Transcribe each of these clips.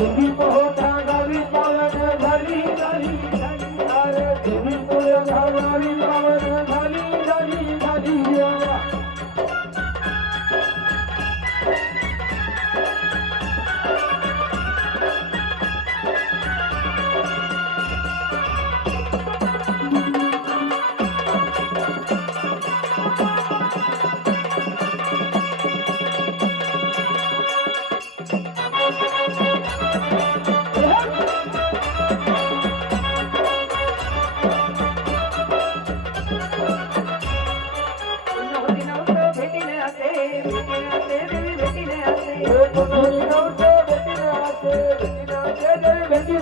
झाली झाली झाली. झाली.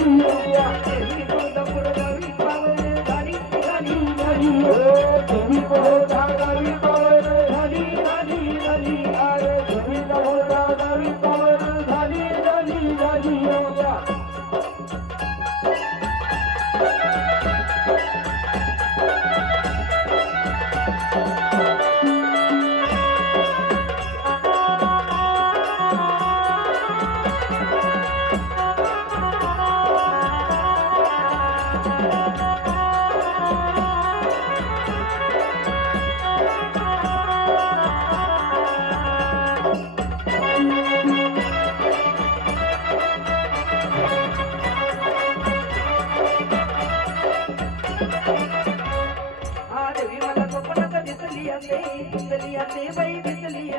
Oh, اے دلیا